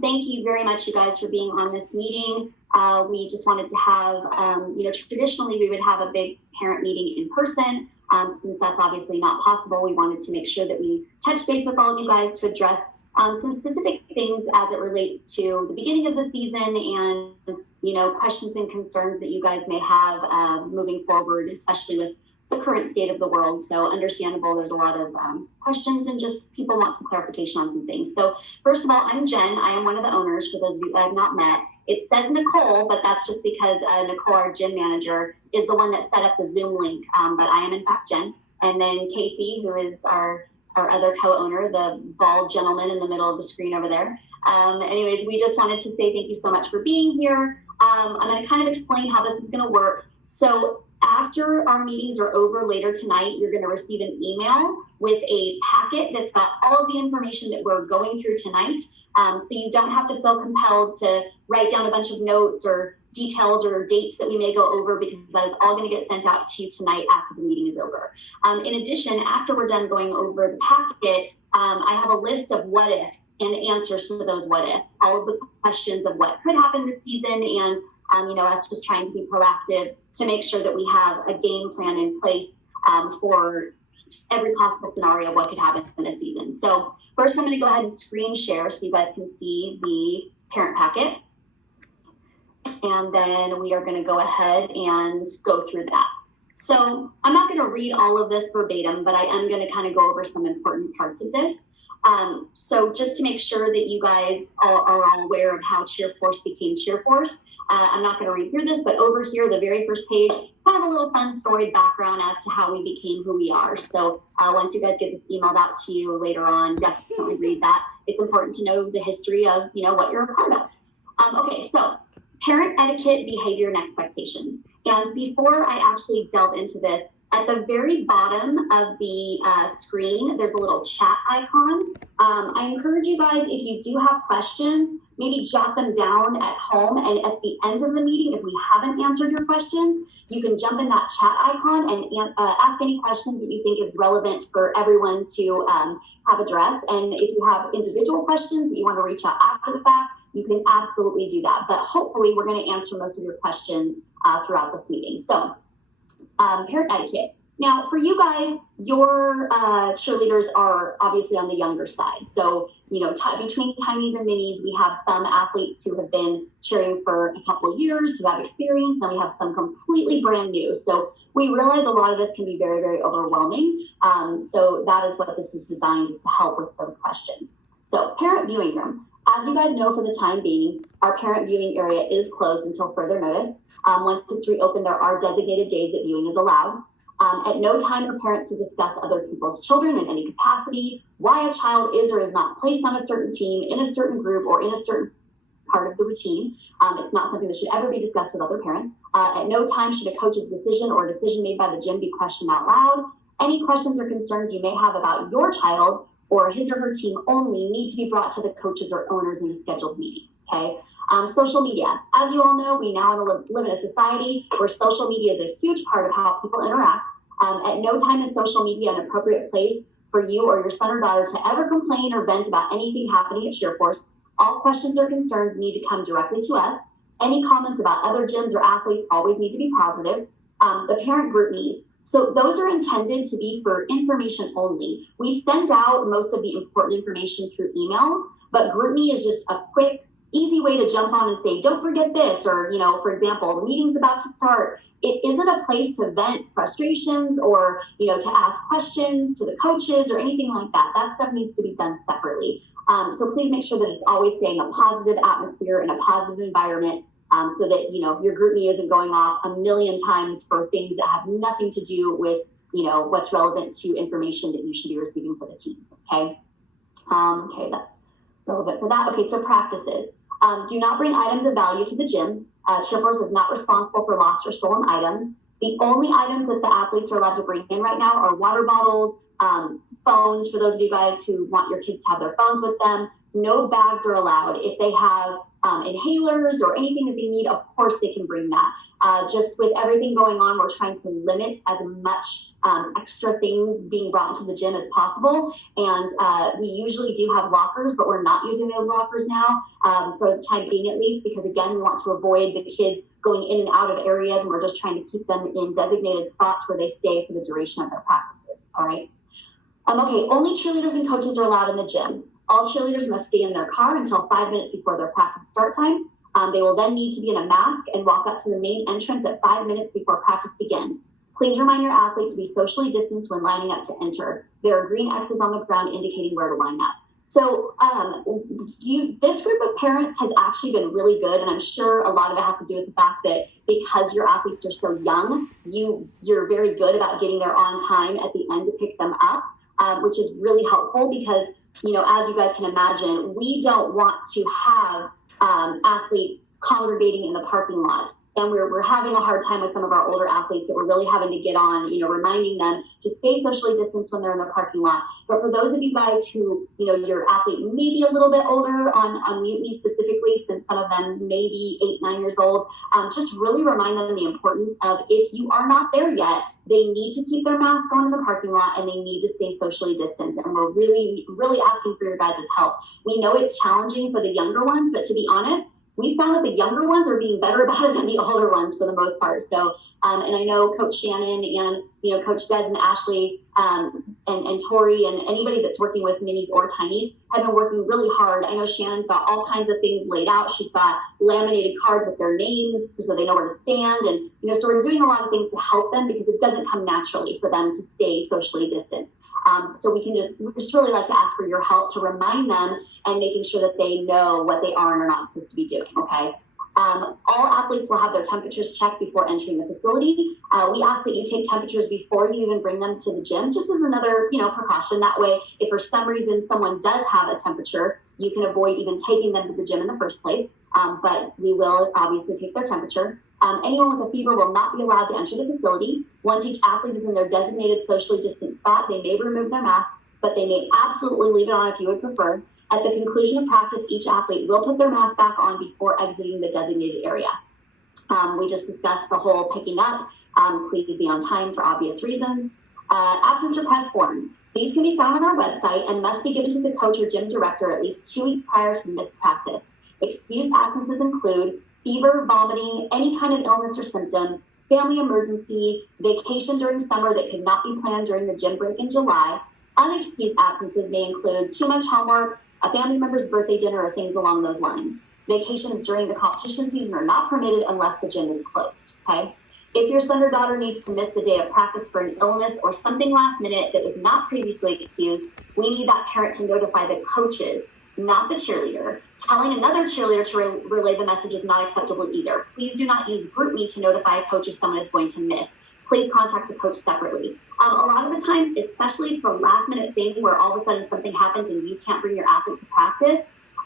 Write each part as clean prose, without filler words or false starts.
Thank you very much, you guys, for being on this meeting. We just wanted to have, traditionally we would have a big parent meeting in person. Since that's obviously not possible, we wanted to make sure that we touch base with all of you guys to address some specific things as it relates to the beginning of the season and, questions and concerns that you guys may have moving forward, especially with the current state of the world. So understandable, there's a lot of questions and just people want some clarification on some things. So first of all, I'm Jen. I am one of the owners, for those of you that I've not met. It says Nicole, but that's just because Nicole, our gym manager, is the one that set up the Zoom link. But I am in fact Jen. And then Casey, who is our other co-owner, the bald gentleman in the middle of the screen over there. Anyways, we just wanted to say thank you so much for being here. I'm going to kind of explain how this is going to work. So after our meetings are over later tonight, you're going to receive an email with a packet that's got all of the information that we're going through tonight. So you don't have to feel compelled to write down a bunch of notes or details or dates that we may go over, because that is all going to get sent out to you tonight after the meeting is over. In addition, after we're done going over the packet, I have a list of what ifs and answers to those what ifs, all of the questions of what could happen this season, and us just trying to be proactive to make sure that we have a game plan in place for every possible scenario of what could happen in this season. So first, I'm going to go ahead and screen share so you guys can see the parent packet. And then we are going to go ahead and go through that. So I'm not going to read all of this verbatim, but I am going to kind of go over some important parts of this. So just to make sure that you guys are all aware of how Cheerforce became Cheerforce, I'm not going to read through this, but over here, the very first page, kind of a little fun story background as to how we became who we are. So once you guys get this emailed out to you later on, definitely read that. It's important to know the history of, what you're a part of. Okay, so parent etiquette, behavior, and expectations. And before I actually delve into this, at the very bottom of the screen, there's a little chat icon. I encourage you guys, if you do have questions, maybe jot them down at home. And at the end of the meeting, if we haven't answered your questions, you can jump in that chat icon and ask any questions that you think is relevant for everyone to have addressed. And if you have individual questions that you want to reach out after the fact, you can absolutely do that. But hopefully we're going to answer most of your questions throughout this meeting. So parent etiquette. Now, for you guys, your cheerleaders are obviously on the younger side. So, between Tinies and Minis, we have some athletes who have been cheering for a couple of years, who have experience, and we have some completely brand new. So we realize a lot of this can be very, very overwhelming. So that is what this is designed, is to help with those questions. So parent viewing room. As you guys know, for the time being, our parent viewing area is closed until further notice. Once it's reopened, there are designated days that viewing is allowed. At no time are parents to discuss other people's children in any capacity, why a child is or is not placed on a certain team, in a certain group, or in a certain part of the routine. It's not something that should ever be discussed with other parents. At no time should a coach's decision or a decision made by the gym be questioned out loud. Any questions or concerns you may have about your child or his or her team only need to be brought to the coaches or owners in a scheduled meeting, okay? Social media. As you all know, we now live in a society where social media is a huge part of how people interact. At no time is social media an appropriate place for you or your son or daughter to ever complain or vent about anything happening at Cheerforce. All questions or concerns need to come directly to us. Any comments about other gyms or athletes always need to be positive. The parent group me's. So those are intended to be for information only. We send out most of the important information through emails, but GroupMe is just a quick, easy way to jump on and say, don't forget this, or, for example, the meeting's about to start. It isn't a place to vent frustrations or, to ask questions to the coaches or anything like that. That stuff needs to be done separately. So please make sure that it's always staying a positive atmosphere and a positive environment, so that, your GroupMe isn't going off a million times for things that have nothing to do with, what's relevant to information that you should be receiving for the team, okay? Okay, that's relevant for that. Okay, so practices. Do not bring items of value to the gym. Cheerforce is not responsible for lost or stolen items. The only items that the athletes are allowed to bring in right now are water bottles, phones, for those of you guys who want your kids to have their phones with them. No bags are allowed. If they have inhalers or anything that they need, of course they can bring that. Just with everything going on, we're trying to limit as much extra things being brought into the gym as possible. And we usually do have lockers, but we're not using those lockers now for the time being at least, because again, we want to avoid the kids going in and out of areas, and we're just trying to keep them in designated spots where they stay for the duration of their practices. All right. Okay, only cheerleaders and coaches are allowed in the gym. All cheerleaders must stay in their car until 5 minutes before their practice start time. They will then need to be in a mask and walk up to the main entrance at 5 minutes before practice begins. Please remind your athlete to be socially distanced when lining up to enter. There are green X's on the ground indicating where to line up. So this group of parents has actually been really good, and I'm sure a lot of it has to do with the fact that because your athletes are so young, you're very good about getting there on time at the end to pick them up, which is really helpful because, you know, as you guys can imagine, we don't want to have athletes congregating in the parking lot. And we're having a hard time with some of our older athletes that we're really having to get on, you know, reminding them to stay socially distanced when they're in the parking lot. But for those of you guys who, you know, your athlete may be a little bit older on Mutiny specifically, since some of them may be 8, 9 years old, just really remind them the importance of, if you are not there yet, they need to keep their mask on in the parking lot and they need to stay socially distanced. And we're really, really asking for your guys' help. We know it's challenging for the younger ones, but to be honest, we found that the younger ones are being better about it than the older ones for the most part. So, and I know Coach Shannon and, you know, Coach Des and Ashley and Tori and anybody that's working with minis or tinies have been working really hard. I know Shannon's got all kinds of things laid out. She's got laminated cards with their names so they know where to stand. And, you know, so we're doing a lot of things to help them because it doesn't come naturally for them to stay socially distanced. So we just really like to ask for your help to remind them and making sure that they know what they are and are not supposed to be doing, okay? All athletes will have their temperatures checked before entering the facility. We ask that you take temperatures before you even bring them to the gym, just as another, you know, precaution. That way, if for some reason someone does have a temperature, you can avoid even taking them to the gym in the first place. But we will obviously take their temperature. Anyone with a fever will not be allowed to enter the facility. Once each athlete is in their designated socially distant spot, they may remove their mask, but they may absolutely leave it on if you would prefer. At the conclusion of practice, each athlete will put their mask back on before exiting the designated area. We just discussed the whole picking up. Please be on time for obvious reasons. Absence request forms. These can be found on our website and must be given to the coach or gym director at least 2 weeks prior to missed practice. Excused absences include fever, vomiting, any kind of illness or symptoms, family emergency, vacation during summer that could not be planned during the gym break in July. Unexcused absences may include too much homework, a family member's birthday dinner, or things along those lines. Vacations during the competition season are not permitted unless the gym is closed, okay? If your son or daughter needs to miss the day of practice for an illness or something last minute that was not previously excused, we need that parent to notify the coaches, not the cheerleader. Telling another cheerleader to relay the message is not acceptable either. Please do not use GroupMe to notify a coach if someone is going to miss. Please contact the coach separately. A lot of the time, especially for a last minute thing where all of a sudden something happens and you can't bring your athlete to practice,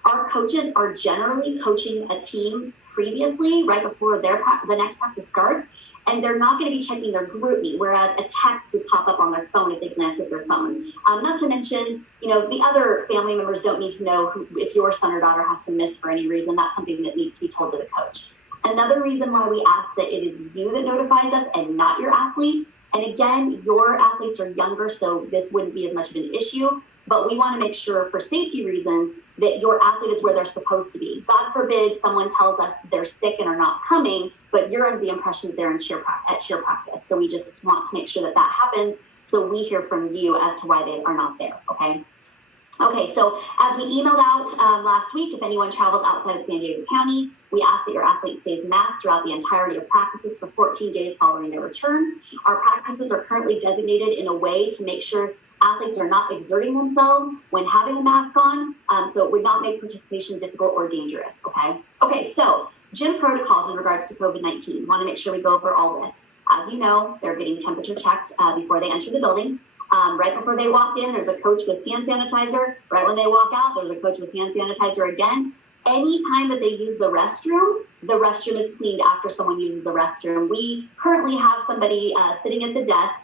our coaches are generally coaching a team previously, right before the next practice starts, and they're not going to be checking their GroupMe, whereas a text would pop up on their phone if they glance at their phone. Not to mention, you know, the other family members don't need to know if your son or daughter has to miss for any reason. That's something that needs to be told to the coach. Another reason why we ask that it is you that notifies us and not your athlete, and again, your athletes are younger, so this wouldn't be as much of an issue, but we want to make sure for safety reasons that your athlete is where they're supposed to be. God forbid someone tells us they're sick and are not coming, but you're under the impression that they're at cheer practice. So we just want to make sure that that happens so we hear from you as to why they are not there, okay? Okay, so as we emailed out last week, if anyone traveled outside of San Diego County, we ask that your athlete stays masked throughout the entirety of practices for 14 days following their return. Our practices are currently designated in a way to make sure athletes are not exerting themselves when having a mask on, so it would not make participation difficult or dangerous, okay? Okay, so gym protocols in regards to COVID-19. Want to make sure we go over all this. As you know, they're getting temperature checked before they enter the building. Right before they walk in, there's a coach with hand sanitizer. Right when they walk out, there's a coach with hand sanitizer again. Anytime that they use the restroom is cleaned after someone uses the restroom. We currently have somebody sitting at the desk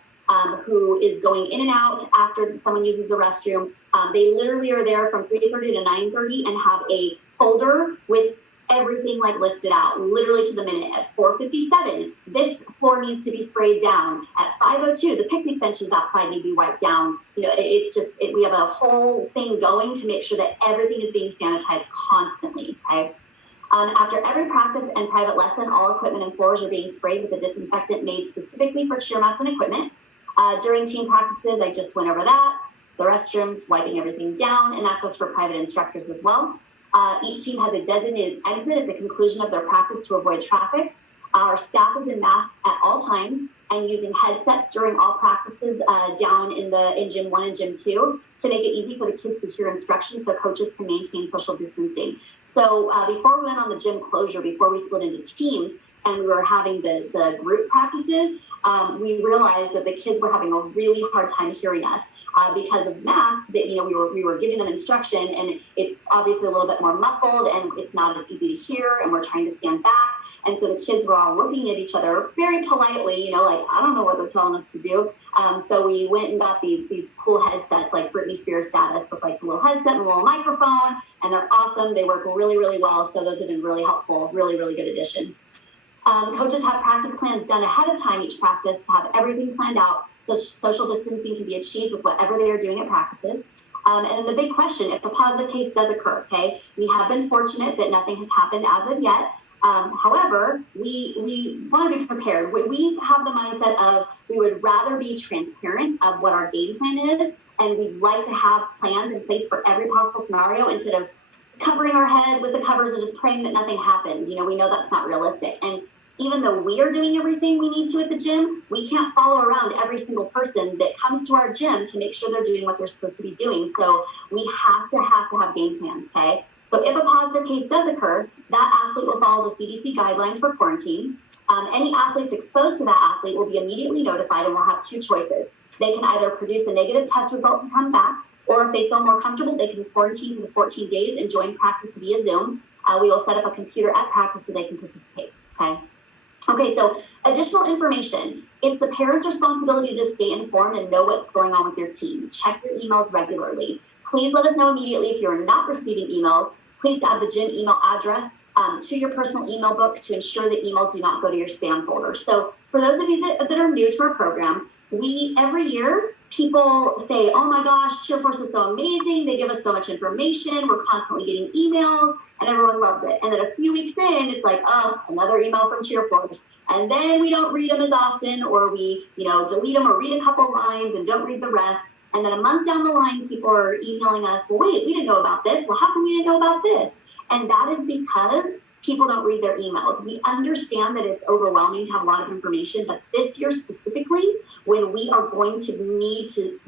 who is going in and out after someone uses the restroom. They literally are there from 3:30 to 9:30 and have a folder with everything like listed out, literally to the minute. At 4:57, this floor needs to be sprayed down. At 5:02, the picnic benches outside need to be wiped down. It's just, we have a whole thing going to make sure that everything is being sanitized constantly, okay? After every practice and private lesson, all equipment and floors are being sprayed with a disinfectant made specifically for cheer mats and equipment. During team practices, I just went over that. The restrooms, wiping everything down, and that goes for private instructors as well. Each team has a designated exit at the conclusion of their practice to avoid traffic. Our staff is in masks at all times and using headsets during all practices down in Gym 1 and Gym 2 to make it easy for the kids to hear instructions so coaches can maintain social distancing. So before we went on the gym closure, before we split into teams and we were having the group practices, we realized that the kids were having a really hard time hearing us. Because of masks, that we were giving them instruction, and it's obviously a little bit more muffled, and it's not as easy to hear, and we're trying to stand back, and so the kids were all looking at each other very politely, like, I don't know what they're telling us to do. So we went and got these cool headsets, like Britney Spears status, with like a little headset and a little microphone, and they're awesome. They work really, really well. So those have been really helpful, really, really good addition. Coaches have practice plans done ahead of time each practice to have everything planned out so social distancing can be achieved with whatever they are doing at practices. And then the big question, if a positive case does occur, okay, we have been fortunate that nothing has happened as of yet. However, we want to be prepared. We have the mindset of we would rather be transparent of what our game plan is, and we'd like to have plans in place for every possible scenario instead of covering our head with the covers and just praying that nothing happens. We know that's not realistic. And even though we are doing everything we need to at the gym, we can't follow around every single person that comes to our gym to make sure they're doing what they're supposed to be doing. So we have to have game plans, okay? So if a positive case does occur, that athlete will follow the CDC guidelines for quarantine. Any athletes exposed to that athlete will be immediately notified and will have two choices. They can either produce a negative test result to come back, or if they feel more comfortable, they can quarantine for the 14 days and join practice via Zoom. We will set up a computer at practice so they can participate, okay? Okay, so additional information. It's the parents' responsibility to stay informed and know what's going on with your team. Check your emails regularly. Please let us know immediately if you're not receiving emails. Please add the gym email address to your personal email book to ensure that emails do not go to your spam folder. So for those of you that are new to our program, every year, people say, oh my gosh, Cheerforce is so amazing. They give us so much information. We're constantly getting emails and everyone loves it. And then a few weeks in, it's like, oh, another email from Cheerforce. And then we don't read them as often, or we, delete them or read a couple lines and don't read the rest. And then a month down the line, people are emailing us, well, wait, we didn't know about this. Well, how come we didn't know about this? And that is because people don't read their emails. We understand that it's overwhelming to have a lot of information, but this year specifically, when we are going to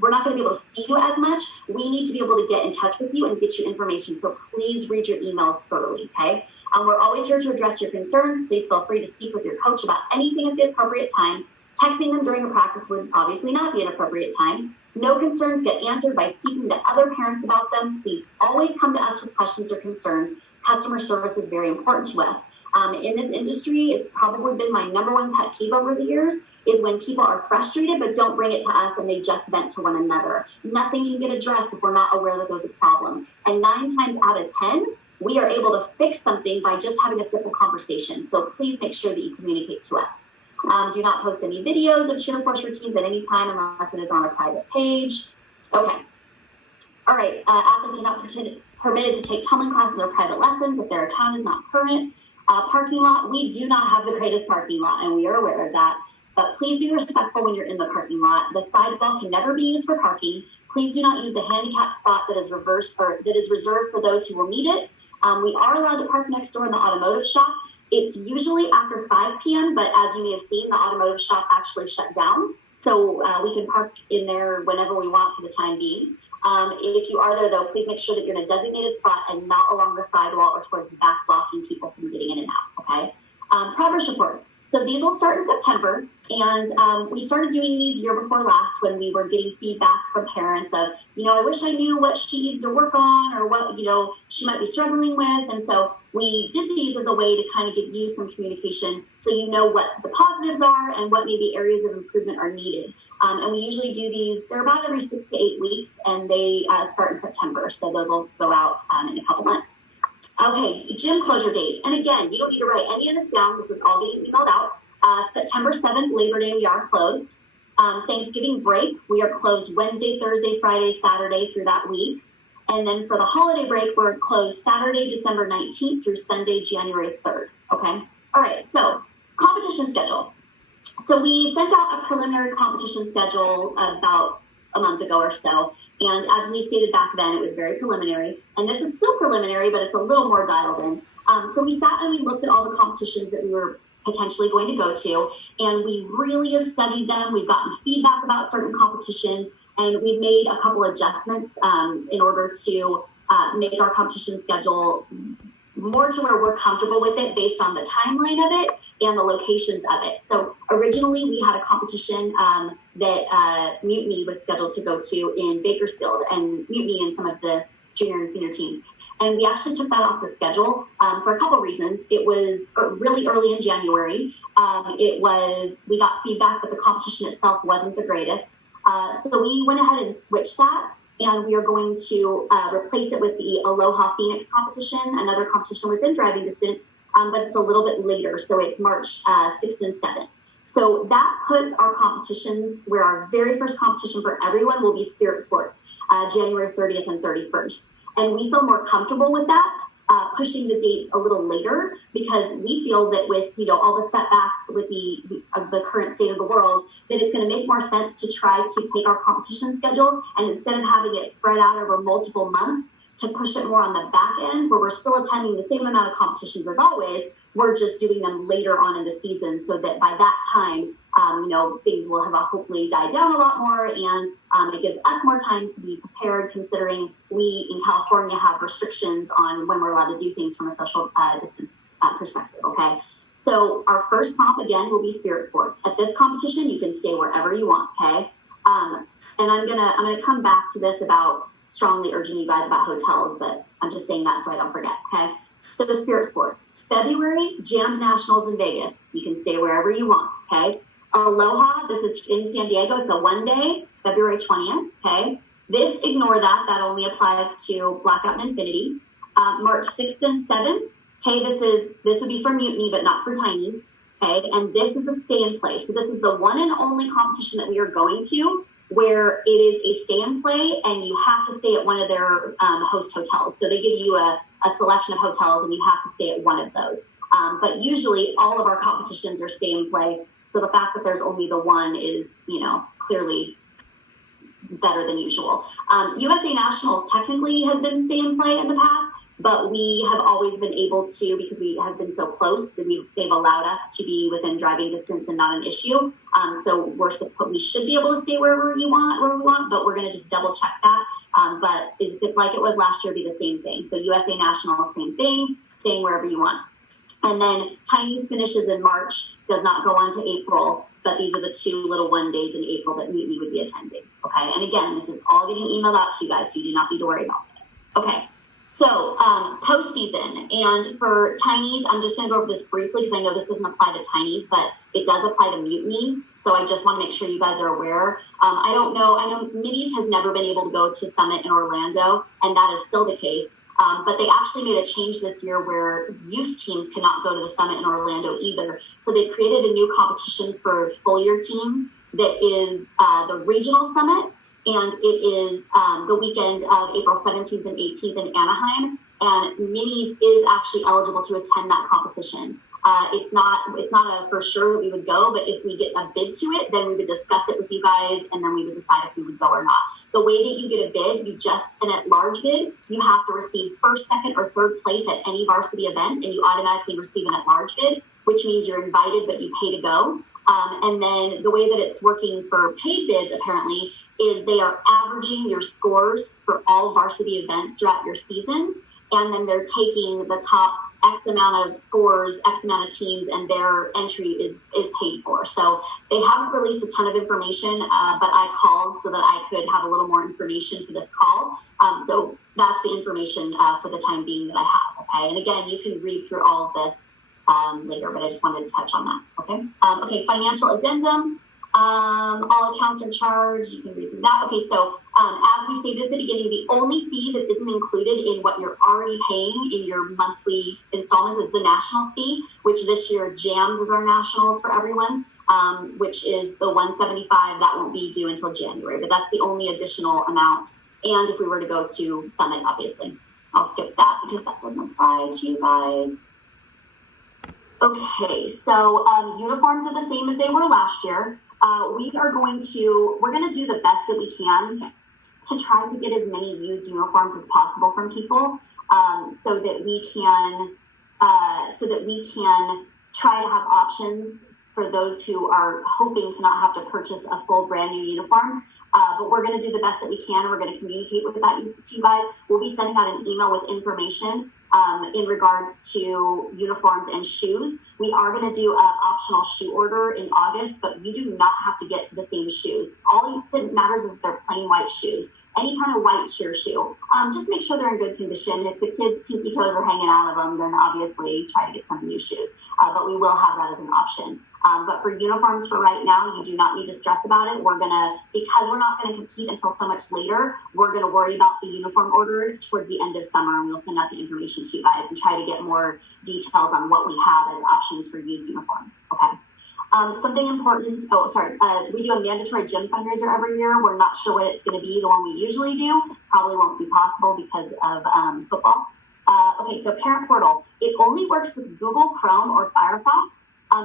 we're not going to be able to see you as much, we need to be able to get in touch with you and get you information. So please read your emails thoroughly, okay? We're always here to address your concerns. Please feel free to speak with your coach about anything at the appropriate time. Texting them during a practice would obviously not be an appropriate time. No concerns get answered by speaking to other parents about them. Please always come to us with questions or concerns. Customer service is very important to us. In this industry, it's probably been my number one pet peeve over the years is when people are frustrated but don't bring it to us and they just vent to one another. Nothing can get addressed if we're not aware that there's a problem. And 9 times out of 10, we are able to fix something by just having a simple conversation. So please make sure that you communicate to us. Do not post any videos of Cheerforce routines at any time unless it is on a private page. Okay. All right. Athletes are not permitted to take tumbling classes or private lessons if their account is not current. Parking lot, we do not have the greatest parking lot, and we are aware of that. But please be respectful when you're in the parking lot. The sidewalk can never be used for parking. Please do not use the handicap spot that is reserved for those who will need it. We are allowed to park next door in the automotive shop. It's usually after 5 p.m., but as you may have seen, the automotive shop actually shut down. So we can park in there whenever we want for the time being. If you are there, though, please make sure that you're in a designated spot and not along the sidewall or towards the back, blocking people from getting in and out, okay? Progress reports. So these will start in September, and we started doing these year before last when we were getting feedback from parents of, I wish I knew what she needed to work on or what, she might be struggling with. And so we did these as a way to kind of give you some communication so you know what the positives are and what maybe areas of improvement are needed. And we usually do these, they're about every 6 to 8 weeks, and they start in September. So they'll go out in a couple months. Okay, gym closure dates. And again, you don't need to write any of this down. This is all getting emailed out. September 7th, Labor Day, we are closed. Thanksgiving break, we are closed Wednesday, Thursday, Friday, Saturday through that week. And then for the holiday break, we're closed Saturday, December 19th through Sunday, January 3rd. Okay. All right. So competition schedule. So we sent out a preliminary competition schedule about a month ago or so. And as we stated back then, it was very preliminary. And this is still preliminary, but it's a little more dialed in. So we sat and we looked at all the competitions that we were potentially going to go to, and we really have studied them. We've gotten feedback about certain competitions, and we've made a couple adjustments in order to make our competition schedule more to where we're comfortable with it based on the timeline of it and the locations of it. So originally we had a competition that Mutiny was scheduled to go to in Bakersfield, and Mutiny and some of the junior and senior teams. And we actually took that off the schedule for a couple reasons. It was really early in January. We got feedback that the competition itself wasn't the greatest. So we went ahead and switched that, and we are going to replace it with the Aloha Phoenix competition, another competition within driving distance, but it's a little bit later. So it's March 6th and 7th. So that puts our competitions where our very first competition for everyone will be Spirit Sports, January 30th and 31st. And we feel more comfortable with that, pushing the dates a little later, because we feel that with all the setbacks with the current state of the world, that it's going to make more sense to try to take our competition schedule and instead of having it spread out over multiple months, to push it more on the back end where we're still attending the same amount of competitions as always. We're just doing them later on in the season so that by that time, things will have hopefully died down a lot more, and it gives us more time to be prepared, considering we in California have restrictions on when we're allowed to do things from a social distance perspective. Okay, so our first comp again will be Spirit Sports. At this competition, you can stay wherever you want. Okay, and I'm gonna come back to this about strongly urging you guys about hotels, but I'm just saying that so I don't forget. Okay, so the Spirit Sports. February, Jams Nationals in Vegas. You can stay wherever you want, okay? Aloha, this is in San Diego. It's a one-day, February 20th, okay? Ignore that. That only applies to Blackout and Infinity. March 6th and 7th, okay? This would be for Mutiny, but not for Tiny, okay? And this is a stay and play. So this is the one and only competition that we are going to where it is a stay and play, and you have to stay at one of their host hotels. So they give you a selection of hotels, and you have to stay at one of those. But usually all of our competitions are stay and play. So the fact that there's only the one is, clearly better than usual. USA Nationals technically has been stay and play in the past, but we have always been able to, because we have been so close, that they've allowed us to be within driving distance and not an issue. So we should be able to stay wherever we want, but we're going to just double check that. But if it's like it was last year, it'd be the same thing. So USA National, same thing, staying wherever you want. And then Tiny's finishes in March, does not go on to April, but these are the 2 little one days in April that Mutiny would be attending. Okay, and again, this is all getting emailed out to you guys, so you do not need to worry about this. Okay, so postseason, and for Tiny's, I'm just going to go over this briefly because I know this doesn't apply to Tiny's, but it does apply to Mutiny, so I just want to make sure you guys are aware. I know Middies has never been able to go to Summit in Orlando, and that is still the case. But they actually made a change this year where youth teams cannot go to the Summit in Orlando either. So they created a new competition for full year teams that is the Regional Summit, and it is the weekend of April 17th and 18th in Anaheim. And Middies is actually eligible to attend that competition. It's not a for sure that we would go, but if we get a bid to it, then we would discuss it with you guys, and then we would decide if we would go or not. The way that you get a bid, an at-large bid, you have to receive first, second, or third place at any varsity event, and you automatically receive an at-large bid, which means you're invited, but you pay to go. And then the way that it's working for paid bids, apparently, is they are averaging your scores for all varsity events throughout your season, and then they're taking the top X amount of scores, X amount of teams, and their entry is paid for. So they haven't released a ton of information, but I called so that I could have a little more information for this call. So that's the information for the time being that I have. Okay, and again, you can read through all of this later, but I just wanted to touch on that. Okay. Okay. Financial addendum. All accounts are charged. You can read through that. Okay, so As we stated at the beginning, the only fee that isn't included in what you're already paying in your monthly installments is the nationals fee, which this year JAMS is our nationals for everyone, which is the $175. That won't be due until January, but that's the only additional amount. And if we were to go to Summit, obviously. I'll skip that because that doesn't apply to you guys. Okay, so uniforms are the same as they were last year. We're going to do the best that we can to try to get as many used uniforms as possible from people, so that we can try to have options for those who are hoping to not have to purchase a full brand new uniform. But we're going to do the best that we can. We're going to communicate with that to you guys. We'll be sending out an email with information in regards to uniforms and shoes. We are going to do an optional shoe order in August, but you do not have to get the same shoes. All that matters is they're plain white shoes. Any kind of white sheer shoe. Just make sure they're in good condition. If the kids' pinky toes are hanging out of them, then obviously try to get some new shoes. But we will have that as an option. But for uniforms for right now, you do not need to stress about it. Because we're not gonna compete until so much later, we're gonna worry about the uniform order towards the end of summer, and we'll send out the information to you guys and try to get more details on what we have as options for used uniforms, okay? Something important, we do a mandatory gym fundraiser every year. We're not sure what it's gonna be. The one we usually do probably won't be possible because of football. Okay, so parent portal. It only works with Google Chrome or Firefox.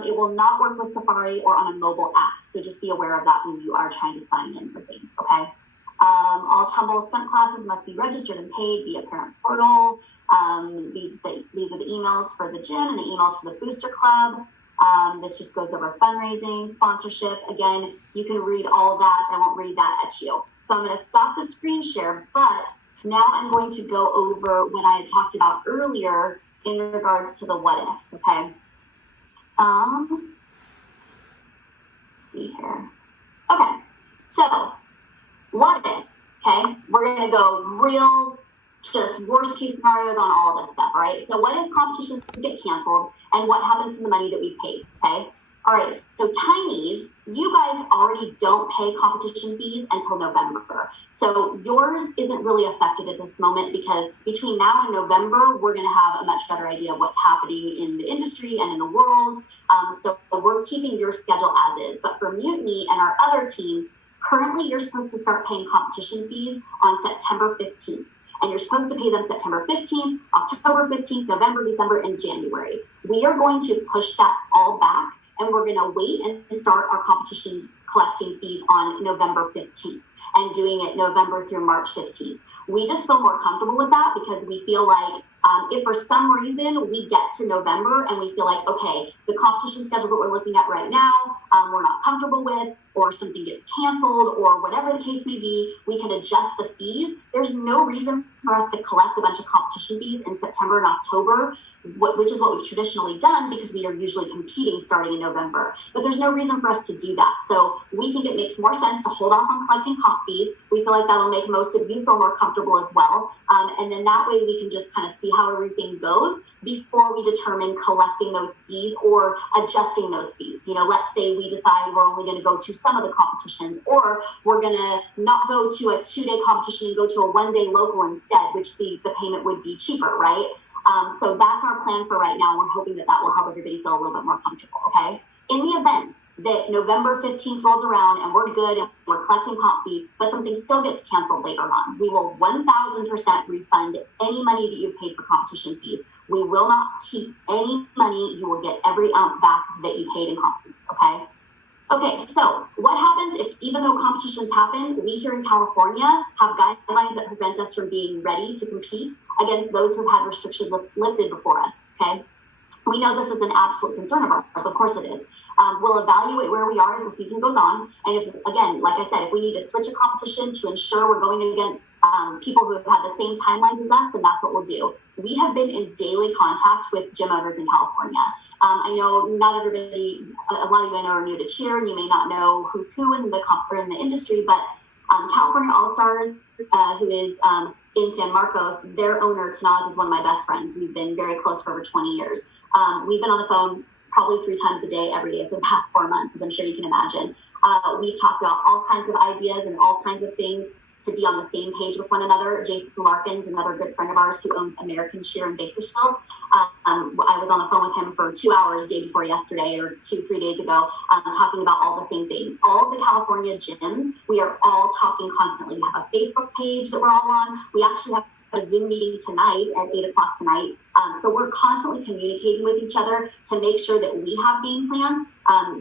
It will not work with Safari or on a mobile app. So just be aware of that when you are trying to sign in for things, okay? All tumble stunt classes must be registered and paid via parent portal. These are the emails for the gym and the emails for the booster club. This just goes over fundraising, sponsorship. Again, you can read all of that. I won't read that at you. So I'm going to stop the screen share, but now I'm going to go over what I had talked about earlier in regards to the what ifs, okay? Let's see here. Okay, so what ifs, okay? We're going to go real, just worst case scenarios on all of this stuff, all right? So what if competitions get canceled, and what happens to the money that we paid, okay? All right, so Tiny's, you guys already don't pay competition fees until November. So yours isn't really affected at this moment because between now and November, we're gonna have a much better idea of what's happening in the industry and in the world. So we're keeping your schedule as is. But for Mutiny and our other teams, currently you're supposed to start paying competition fees on September 15th. And you're supposed to pay them September 15th, October 15th, November, December, and January. We are going to push that all back, and we're going to wait and start our competition collecting fees on November 15th and doing it November through March 15th. We just feel more comfortable with that because we feel like if for some reason we get to November and we feel like, okay, the competition schedule that we're looking at right now, we're not comfortable with, or something gets canceled, or whatever the case may be, we can adjust the fees. There's no reason for us to collect a bunch of competition fees in September and October, which is what we've traditionally done because we are usually competing starting in November. But there's no reason for us to do that. So we think it makes more sense to hold off on collecting comp fees. We feel like that'll make most of you feel more comfortable as well. And then that way we can just kind of see how everything goes before we determine collecting those fees or adjusting those fees. You know, let's say we decide we're only going to go to some of the competitions, or we're going to not go to a 2-day competition and go to a 1-day local instead, which the payment would be cheaper, right? So that's our plan for right now. We're hoping that will help everybody feel a little bit more comfortable, okay? In the event that November 15th rolls around and we're good and we're collecting comp fees, but something still gets canceled later on, we will 1,000% refund any money that you've paid for competition fees. We will not keep any money. You will get every ounce back that you paid in comp fees, okay? Okay, so what happens if, even though competitions happen, we here in California have guidelines that prevent us from being ready to compete against those who've had restrictions lifted before us, okay? We know this is an absolute concern of ours, of course it is. We'll evaluate where we are as the season goes on. And if, again, like I said, if we need to switch a competition to ensure we're going against people who have had the same timelines as us, then that's what we'll do. We have been in daily contact with gym owners in California. I know not everybody, a lot of you I know are new to cheer, and you may not know who's who in the industry, but California All-Stars, who is in San Marcos, their owner, Tanaz, is one of my best friends. We've been very close for over 20 years. We've been on the phone probably 3 times a day, every day for the past 4 months, as I'm sure you can imagine. We talked about all kinds of ideas and all kinds of things to be on the same page with one another. Jason Larkins, another good friend of ours who owns American Shear in Bakersfield. I was on the phone with him for 2 hours day before yesterday or 3 days ago, talking about all the same things. All of the California gyms, we are all talking constantly. We have a Facebook page that we're all on. We actually have a Zoom meeting tonight at 8 o'clock tonight. So we're constantly communicating with each other to make sure that we have game plans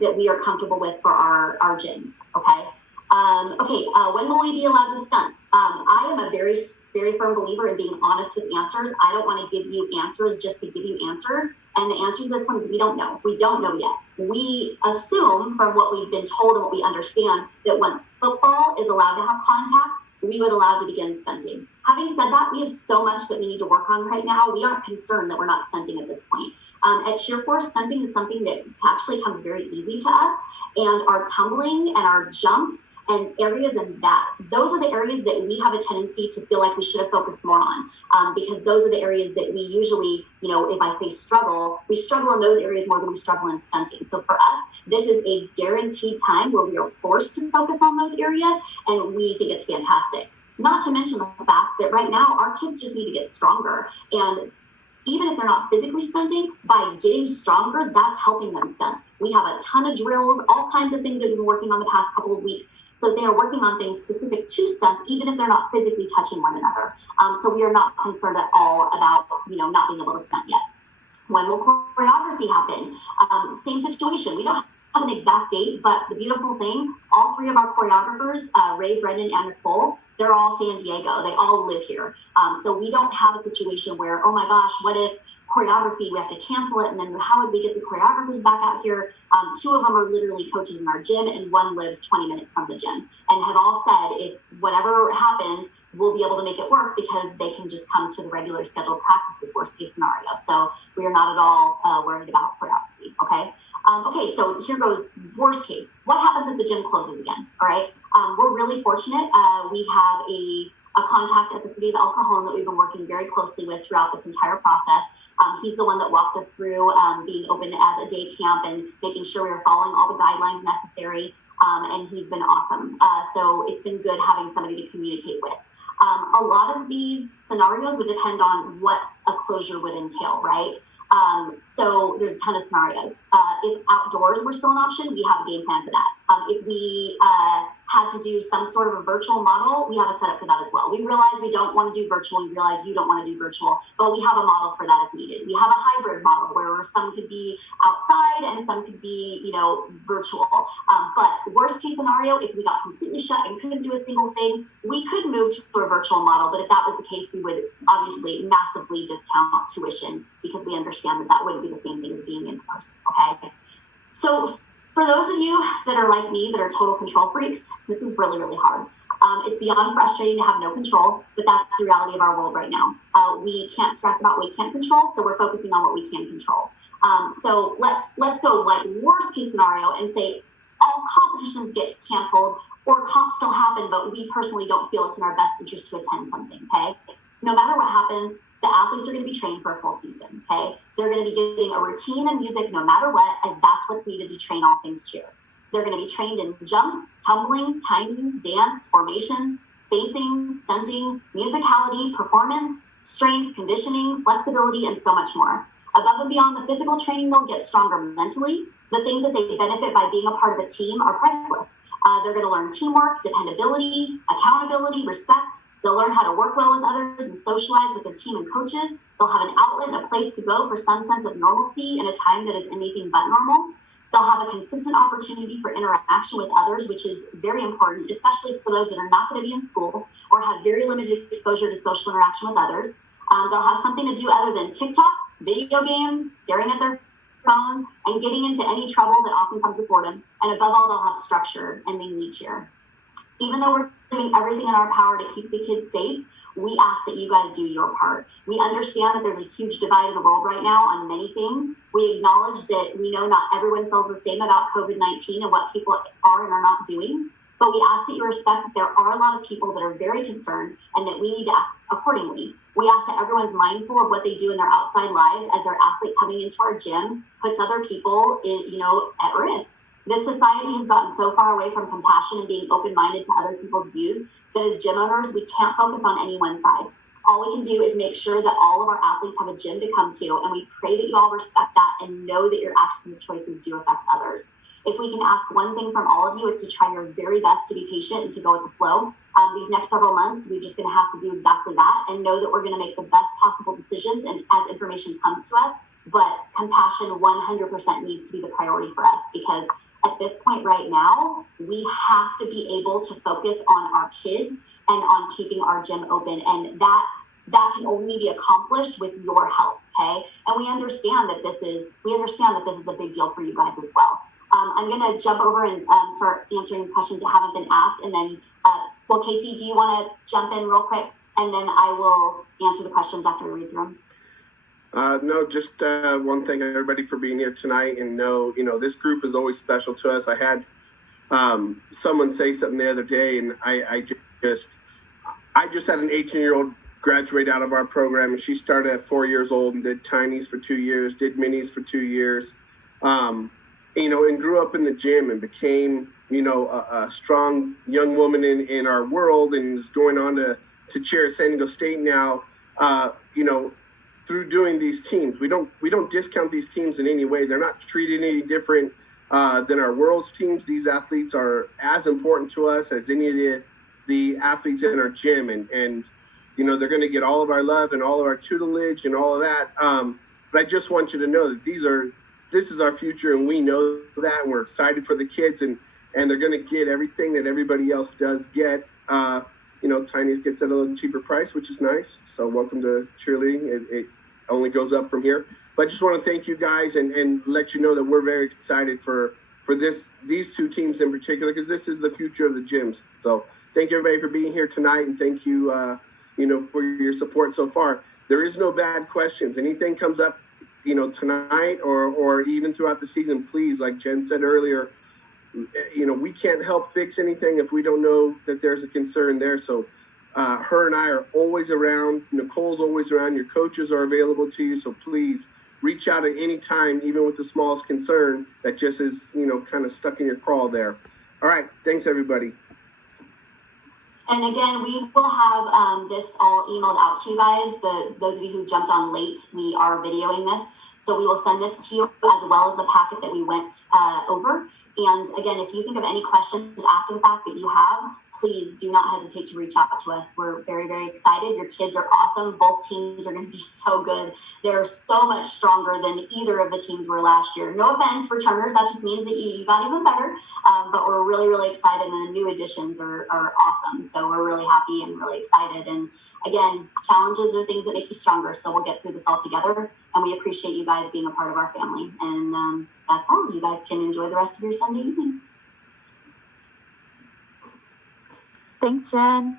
that we are comfortable with for our gyms, okay? When will we be allowed to stunt? I am a very, very firm believer in being honest with answers. I don't want to give you answers just to give you answers. And the answer to this one is we don't know. We don't know yet. We assume from what we've been told and what we understand that once football is allowed to have contact, we would allow to begin stunting. Having said that, we have so much that we need to work on right now. We aren't concerned that we're not stunting at this point. At Cheer Force, stunting is something that actually comes very easy to us. And our tumbling and our jumps and areas in that, those are the areas that we have a tendency to feel like we should have focused more on, because those are the areas that we usually, if I say struggle, we struggle in those areas more than we struggle in stunting. So for us, this is a guaranteed time where we are forced to focus on those areas, and we think it's fantastic. Not to mention the fact that right now our kids just need to get stronger, and even if they're not physically stunting, by getting stronger, that's helping them stunt. We have a ton of drills, all kinds of things that we've been working on the past couple of weeks. So they are working on things specific to stunts, even if they're not physically touching one another. So we are not concerned at all about, not being able to stunt yet. When will choreography happen? Same situation. We don't have an exact date, but the beautiful thing, all three of our choreographers, Ray, Brendan, and Nicole, they're all San Diego. They all live here. So we don't have a situation where, oh my gosh, what if choreography, we have to cancel it, and then how would we get the choreographers back out here? Two of them are literally coaches in our gym, and one lives 20 minutes from the gym, and have all said if whatever happens, we'll be able to make it work because they can just come to the regular scheduled practices, worst case scenario. So we are not at all worried about choreography, okay? So here goes worst case. What happens if the gym closes again, all right? We're really fortunate. We have a contact at the city of El Cajon that we've been working very closely with throughout this entire process. He's the one that walked us through being open as a day camp and making sure we were following all the guidelines necessary. And he's been awesome. So it's been good having somebody to communicate with. A lot of these scenarios would depend on what a closure would entail, right? So there's a ton of scenarios. If outdoors were still an option, we have a game plan for that. If we had to do some sort of a virtual model, we have a setup for that as well. We realize we don't want to do virtual. We realize you don't want to do virtual, but we have a model for that if needed. We have a hybrid model where some could be outside and some could be, virtual. But worst case scenario, if we got completely shut and couldn't do a single thing, we could move to a virtual model. But if that was the case, we would obviously massively discount tuition because we understand that that wouldn't be the same thing as being in person, okay? So for those of you that are like me, that are total control freaks, this is really, really hard. It's beyond frustrating to have no control, but that's the reality of our world right now. We can't stress about what we can't control, so we're focusing on what we can control. So let's go like worst case scenario and say all competitions get canceled or comps still happen, but we personally don't feel it's in our best interest to attend something, okay? No matter what happens, the athletes are going to be trained for a full season, okay? They're going to be getting a routine and music no matter what, as that's what's needed to train all things cheer. They're going to be trained in jumps, tumbling, timing, dance, formations, spacing, stunting, musicality, performance, strength, conditioning, flexibility, and so much more. Above and beyond the physical training, they'll get stronger mentally. The things that they benefit by being a part of a team are priceless. They're going to learn teamwork, dependability, accountability, respect. They'll learn how to work well with others and socialize with their team and coaches. They'll have an outlet and a place to go for some sense of normalcy in a time that is anything but normal. They'll have a consistent opportunity for interaction with others, which is very important, especially for those that are not going to be in school or have very limited exposure to social interaction with others. They'll have something to do other than TikToks, video games, staring at their phones, and getting into any trouble that often comes with boredom. And above all, they'll have structure, and they need cheer. Even though we're doing everything in our power to keep the kids safe, we ask that you guys do your part. We understand that there's a huge divide in the world right now on many things. We acknowledge that we know not everyone feels the same about COVID-19 and what people are and are not doing, but we ask that you respect that there are a lot of people that are very concerned and that we need to act accordingly. We ask that everyone's mindful of what they do in their outside lives as their athlete coming into our gym puts other people at risk. this society has gotten so far away from compassion and being open-minded to other people's views that as gym owners, we can't focus on any one side. All we can do is make sure that all of our athletes have a gym to come to, and we pray that you all respect that and know that your actions and choices do affect others. If we can ask one thing from all of you, it's to try your very best to be patient and to go with the flow. These next several months, we're just going to have to do exactly that and know that we're going to make the best possible decisions and as information comes to us. But compassion 100% needs to be the priority for us, because at this point right now, we have to be able to focus on our kids and on keeping our gym open. And that can only be accomplished with your help, okay? And we understand that this is a big deal for you guys as well. I'm going to jump over and start answering questions that haven't been asked. And then, well, Casey, do you want to jump in real quick? And then I will answer the questions after we read through them. No, just one thing, everybody, for being here tonight. And this group is always special to us. I had someone say something the other day, and I just had an 18-year-old graduate out of our program, and she started at 4 years old and did tinies for 2 years, did minis for 2 years, and grew up in the gym and became, a strong young woman in our world, and is going on to chair at San Diego State now, through doing these teams. We don't discount these teams in any way. They're not treated any different than our world's teams. These athletes are as important to us as any of the athletes in our gym, and they're going to get all of our love and all of our tutelage and all of that. But I just want you to know that this is our future, and we know that, and we're excited for the kids, and they're going to get everything that everybody else does get. Tinies gets at a little cheaper price, which is nice. So welcome to cheerleading. It only goes up from here. But I just want to thank you guys and let you know that we're very excited for these two teams in particular, because this is the future of the gyms. So thank you, everybody, for being here tonight, and thank you, for your support so far. There is no bad questions. Anything comes up, tonight or even throughout the season, please, like Jen said earlier, we can't help fix anything if we don't know that there's a concern there. So her and I are always around. Nicole's always around. Your coaches are available to you. So please reach out at any time, even with the smallest concern that just is, kind of stuck in your crawl there. All right. Thanks, everybody. And again, we will have this all emailed out to you guys. Those of you who jumped on late, we are videoing this. So we will send this to you as well as the packet that we went over. And again, if you think of any questions after the fact that you have, please do not hesitate to reach out to us. We're very, very excited. Your kids are awesome. Both teams are going to be so good. They're so much stronger than either of the teams were last year. No offense, returners. That just means that you got even better. But we're really, really excited, and the new additions are awesome. So we're really happy and really excited. And again, challenges are things that make you stronger. So we'll get through this all together. And we appreciate you guys being a part of our family. And that's all. You guys can enjoy the rest of your Sunday evening. Thanks, Jen.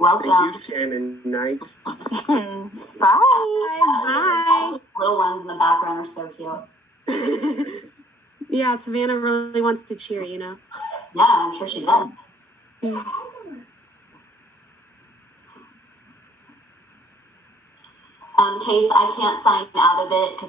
Welcome. Thank you, Shannon. Night. Bye. Bye. Little ones in the background are so cute. Yeah, Savannah really wants to cheer, Yeah, I'm sure she does. Case, I can't sign out of it because